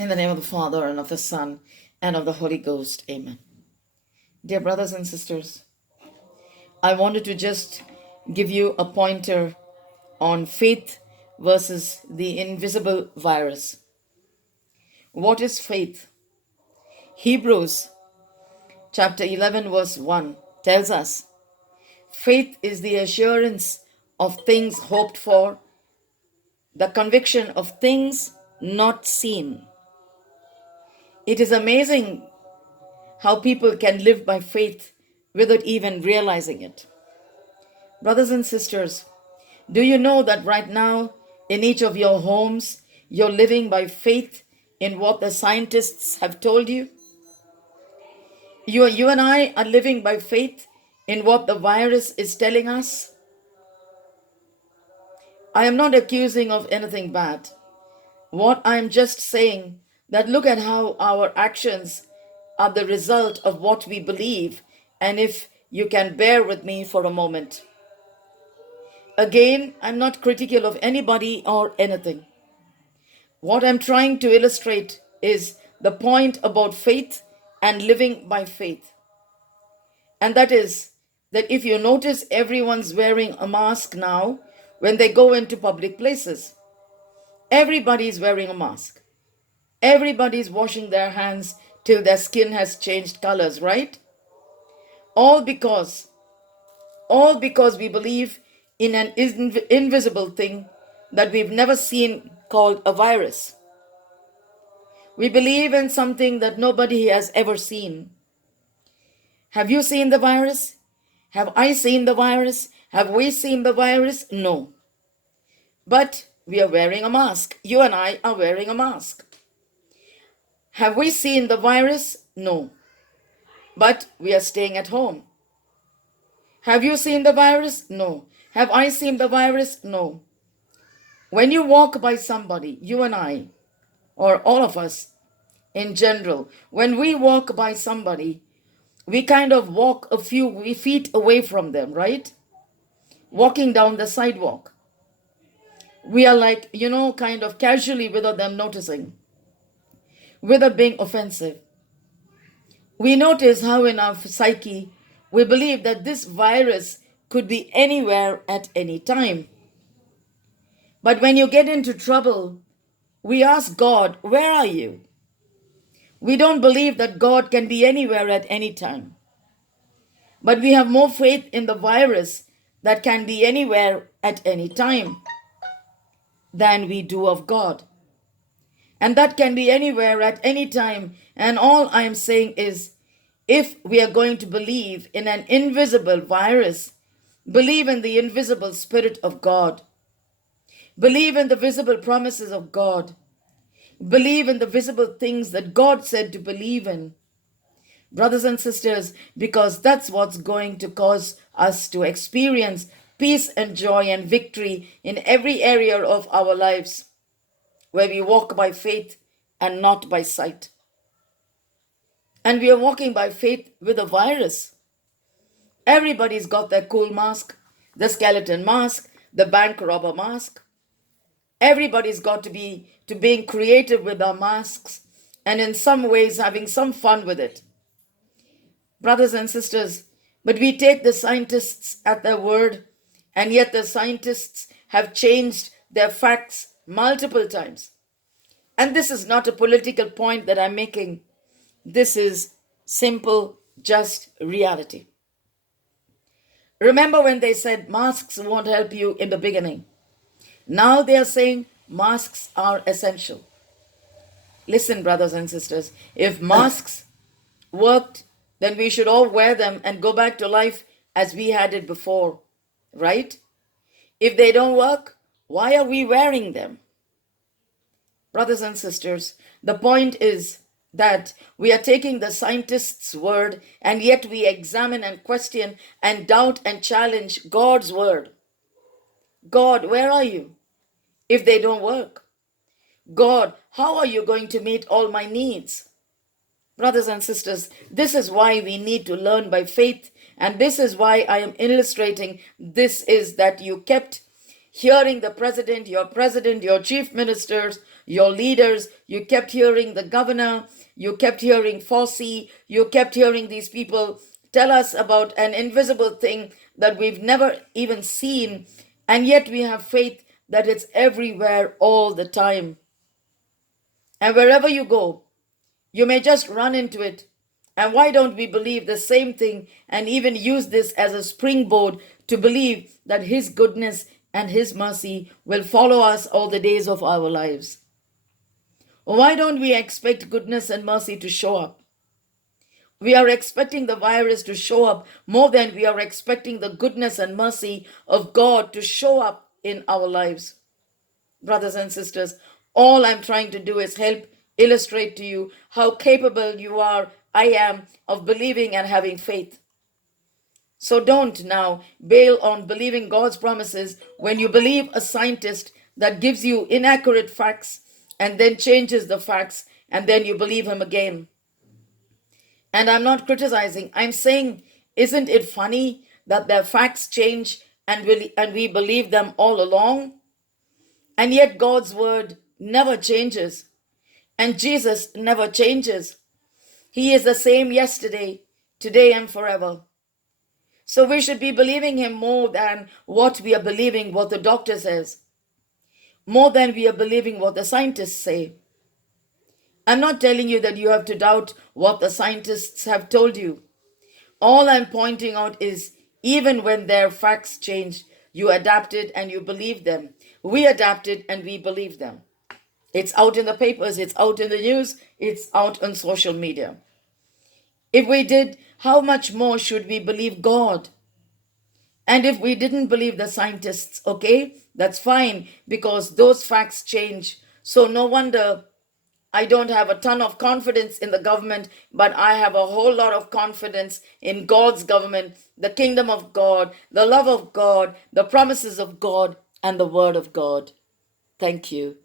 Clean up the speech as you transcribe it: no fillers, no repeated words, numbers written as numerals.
In the name of the Father, and of the Son, and of the Holy Ghost. Amen. Dear brothers and sisters, I wanted to just give you a pointer on faith versus the invisible virus. What is faith? Hebrews chapter 11 verse 1 tells us, faith is the assurance of things hoped for, the conviction of things not seen. It is amazing how people can live by faith without even realizing it. Brothers and sisters, do you know that right now in each of your homes, you're living by faith in what the scientists have told you? You and I are living by faith in what the virus is telling us. I am not accusing of anything bad. What I am just saying that look at how our actions are the result of what we believe, and if you can bear with me for a moment. Again, I'm not critical of anybody or anything. What I'm trying to illustrate is the point about faith and living by faith. And that is that if you notice, everyone's wearing a mask now when they go into public places. Everybody's wearing a mask. Everybody's washing their hands till their skin has changed colors, right? All because we believe in an invisible thing that we've never seen called a virus. We believe in something that nobody has ever seen. Have you seen the virus? Have I seen the virus? Have we seen the virus? No. But we are wearing a mask. You and I are wearing a mask. Have we seen the virus? No. But we are staying at home. Have you seen the virus? No. Have I seen the virus? No. When you walk by somebody, you and I, or all of us in general, when we walk by somebody, we kind of walk a few feet away from them, right? Walking down the sidewalk. We are like, kind of casually without them noticing, without being offensive. We notice how in our psyche, we believe that this virus could be anywhere at any time. But when you get into trouble, we ask God, where are you? We don't believe that God can be anywhere at any time. But we have more faith in the virus that can be anywhere at any time than we do of God. And that can be anywhere at any time. And all I am saying is, if we are going to believe in an invisible virus, believe in the invisible Spirit of God. Believe in the visible promises of God. Believe in the visible things that God said to believe in. Brothers and sisters, because that's what's going to cause us to experience peace and joy and victory in every area of our lives, where we walk by faith and not by sight. And we are walking by faith with a virus. Everybody's got their cool mask, the skeleton mask, the bank robber mask. Everybody's got to being creative with our masks, and in some ways having some fun with it. Brothers and sisters, but we take the scientists at their word, and yet the scientists have changed their facts multiple times. And this is not a political point that I'm making. This is simple, just reality. Remember when they said masks won't help you in the beginning? Now they are saying masks are essential. Listen, brothers and sisters, if masks worked, then we should all wear them and go back to life as we had it before, right? If they don't work, why are we wearing them? Brothers and sisters, the point is that we are taking the scientists' word, and yet we examine and question and doubt and challenge God's word. God, where are you if they don't work? God, how are you going to meet all my needs? Brothers and sisters, this is why we need to learn by faith, and this is why I am illustrating this is that you kept hearing the president, your chief ministers, your leaders. You kept hearing the governor. You kept hearing Fauci. You kept hearing these people tell us about an invisible thing that we've never even seen. And yet we have faith that it's everywhere all the time. And wherever you go, you may just run into it. And why don't we believe the same thing and even use this as a springboard to believe that His goodness and His mercy will follow us all the days of our lives? Why don't we expect goodness and mercy to show up? We are expecting the virus to show up more than we are expecting the goodness and mercy of God to show up in our lives. Brothers and sisters, all I'm trying to do is help illustrate to you how capable I am of believing and having faith. So don't now bail on believing God's promises when you believe a scientist that gives you inaccurate facts and then changes the facts, and then you believe him again. And I'm not criticizing. I'm saying, isn't it funny that their facts change and we believe them all along? And yet God's word never changes. And Jesus never changes. He is the same yesterday, today, and forever. So we should be believing Him more than what we are believing what the doctor says, more than we are believing what the scientists say. I'm not telling you that you have to doubt what the scientists have told you. All I'm pointing out is even when their facts change, you adapted and you believed them. We adapted and we believed them. It's out in the papers, it's out in the news, it's out on social media. If we did, how much more should we believe God? And if we didn't believe the scientists, okay, that's fine, because those facts change. So no wonder I don't have a ton of confidence in the government, but I have a whole lot of confidence in God's government, the kingdom of God, the love of God, the promises of God, and the word of God. Thank you.